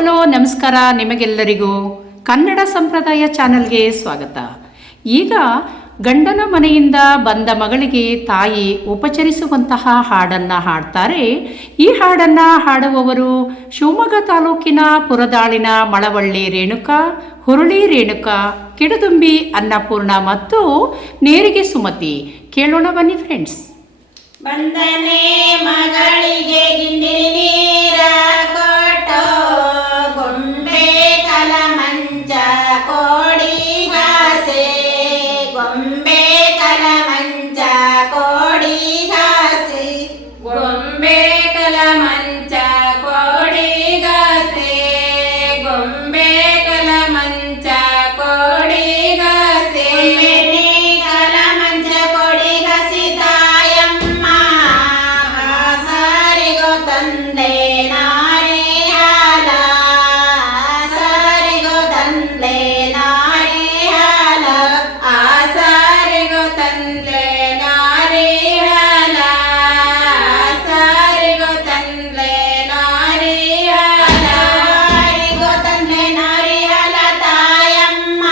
Hello ನಮಸ್ಕಾರ. ನಿಮಗೆಲ್ಲರಿಗೂ ಕನ್ನಡ ಸಂಪ್ರದಾಯ ಚಾನಲ್ಗೆ ಸ್ವಾಗತ. ಈಗ ಗಂಡನ ಮನೆಯಿಂದ ಬಂದ ಮಗಳಿಗೆ ತಾಯಿ ಉಪಚರಿಸುವಂತಹ ಹಾಡನ್ನು ಹಾಡ್ತಾರೆ. ಈ ಹಾಡನ್ನು ಹಾಡುವವರು ಶಿವಮೊಗ್ಗ ತಾಲೂಕಿನ ಪುರದಾಳಿನ ಮಳವಳ್ಳಿ ರೇಣುಕಾ, ಹುರುಳಿ ರೇಣುಕಾ, ಕಿಡದುಂಬಿ ಅನ್ನಪೂರ್ಣ ಮತ್ತು ನೇರಿಗೆ ಸುಮತಿ. ಕೇಳೋಣ ಬನ್ನಿ ಫ್ರೆಂಡ್ಸ್. ಬಂದನೆ ಮಗಳಿಗೆ ಗಿಂಡಿಲಿ ನೀರ ಕೊಟ್ಟು ಗೊಂಬೆ ಕಲ ಮಂಚ ಕೋಡಿ ಹಾಸೆ, ಗೊಂಬೆ ಕಲ ಮಂಚ ಕೋಡಿ ಹಾಸೆ, ಗೊಂಬೆ ಕಲ ಮಂಚ ಕೋಡಿ ಹಾಸೆ, ಗೊಂಬೆ ಕಲ ಮಂಚ ಕೋಡಿ ಹಾಸೆ, ಕಲ ಮಂಚ ಕೋಡಿ ಹಾಸಿ ತಾಯಮ್ಮ ಸಾರಿಗೋ ತಂದೆ ನಾರಿ ಹಾಲ, ಸಾರಿಗೋ ತಂದೆ ನಾರಿ ಹಾಲ, ಆ ಸಾರಿಗೋ ತಂದೆ ನಾರಿ ಹಾಲ, ಸಾರಿಗೋ ತಂದೆ ನಾರಿ ಹಾಲ, ಸಾರಿಗೋ ತಂದೆ ನಾರಿ ಹಾಲ ತಾಯಮ್ಮ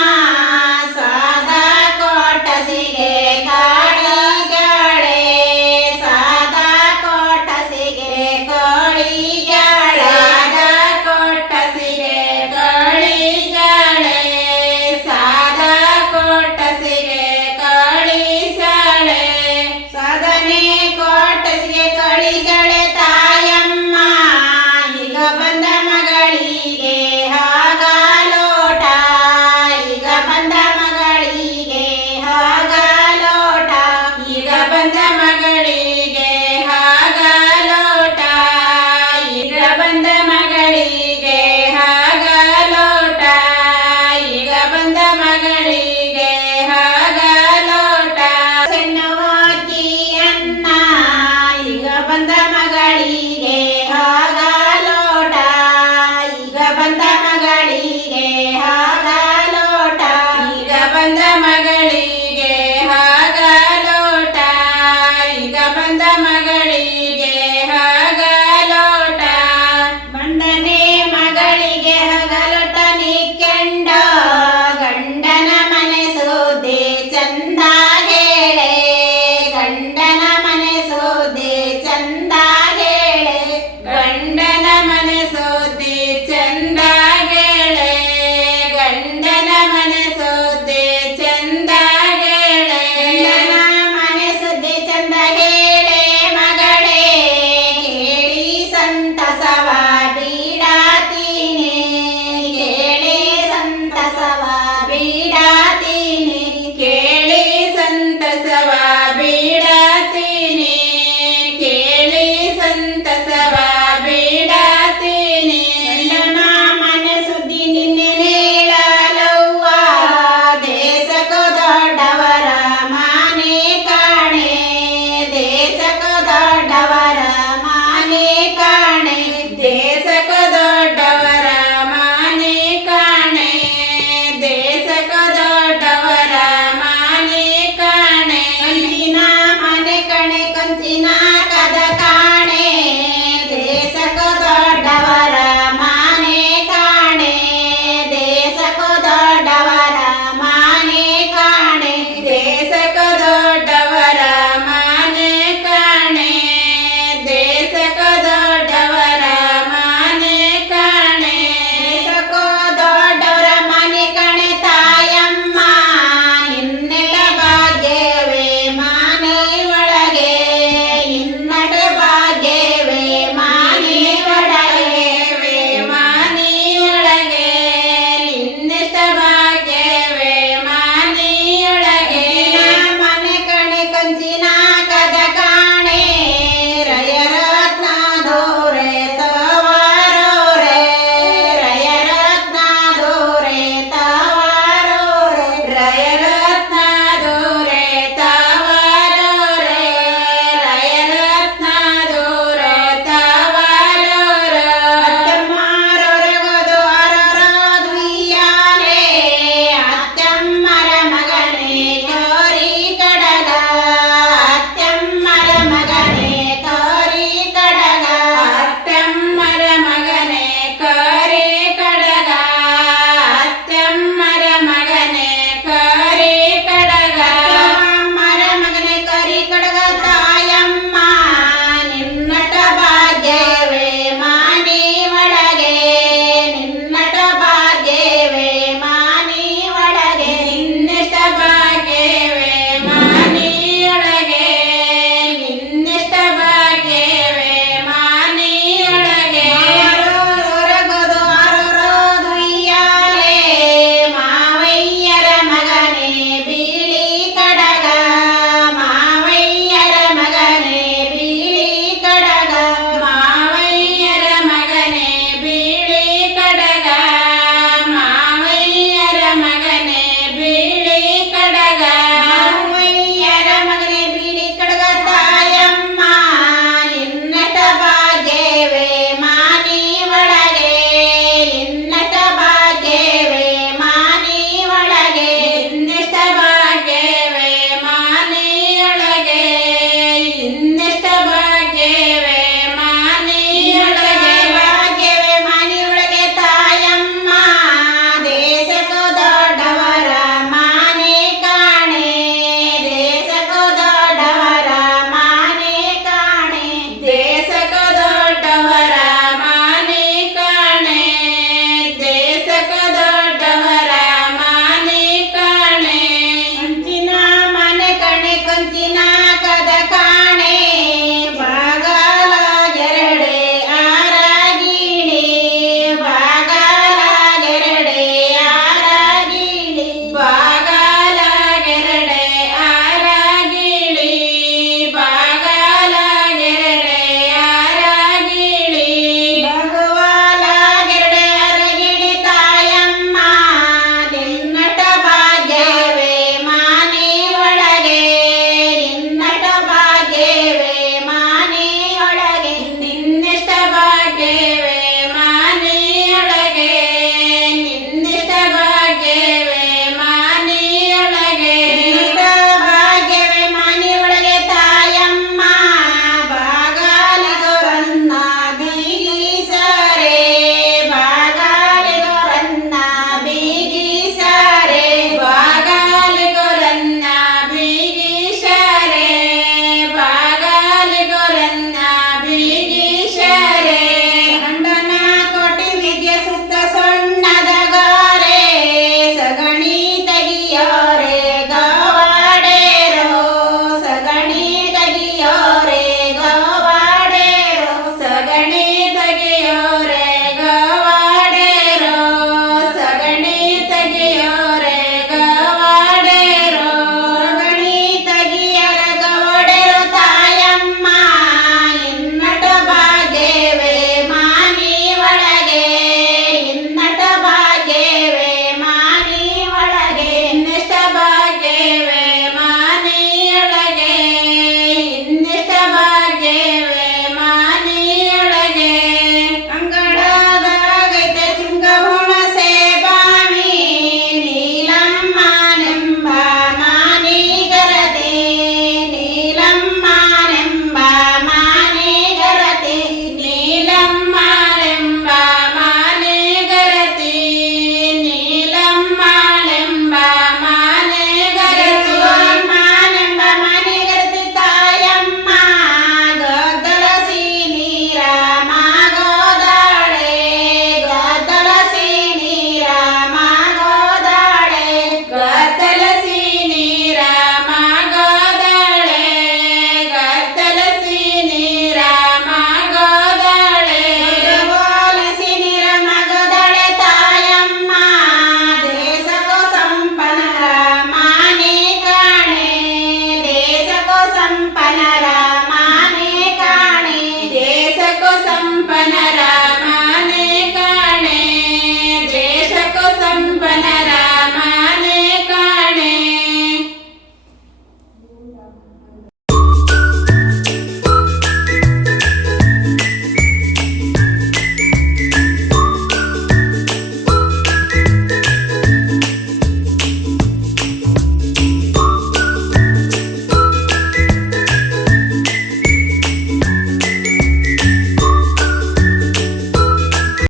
ಸಾದಾ ಕೋಟಸಿಗೆ ಕಾಡಿಗಾಳೆ, ಸಾದಾ ಕೋಟಸಿಗೆ ಕೋಡಿಗಾಳೆ, ಸಾದಾ ಕೋಟಸಿಗೆ ಕೋಡಿಗಾಳೆ, ಸಾದಾ ಕೋಟಸಿಗೆ ಕಳಿಸಾಳೆ, ಸಾಧನೆ ಕೋಟಸಿಗೆ ಕಳಿಸಾಳೆ ತಾಯಮ್ಮ. ಈಗ ಬಂದ ಮಗಳಿಗೆ ಹಾಗಾಲೋಟ, ಈಗ ಬಂದ ಮಗಳಿಗೆ ಹಾಗಾಲೋಟ, ಈಗ ಬಂದ ಮಗಳಿಗೆ ಹಾಗಾಲೋಟ, ಈಗ ಬಂದ ಮಗಳಿಗೆ ಹಾಗಾಲೋಟ, ಈಗ ಬಂದ ಮಗಳಿಗೆ ಹಾಗಾಲೋಟ, ಸಣ್ಣವಾಗಿ ಅನ್ನ ಈಗ ಬಂದ ಮಗಳಿಗೆ ಹಾಗಾಲೋಟ, ಈಗ ಬಂದ ಮಗಳಿಗೆ ಹಾಗಾಲೋಟ, ಈಗ ಬಂದ ಮಗಳಿಗೆ ಹಾಗಾಲೋಟ, ಈಗ ಬಂದ ಮಗಳಿಗೆ ಹಾಗಾಲೋಟ, ಬಂದನೆ ಮಗಳಿಗೆ ಹಾಗಾಲೋಟ ನಿಕ್ಕೆಂಡ ಗಂಡನ ಮನೆ ಸುದ್ದಿ ಚಂದ ಹೇಳೆ, ಗಂಡನ ಮನೆ ಸುದ್ದಿ ಚಂದ ಹೇಳೆ, ಗಂಡನ ಮನೆ ಸುದ್ದಿ ಚಂದ ಹೇಳೆ, ಗಂಡನ ಮನೆ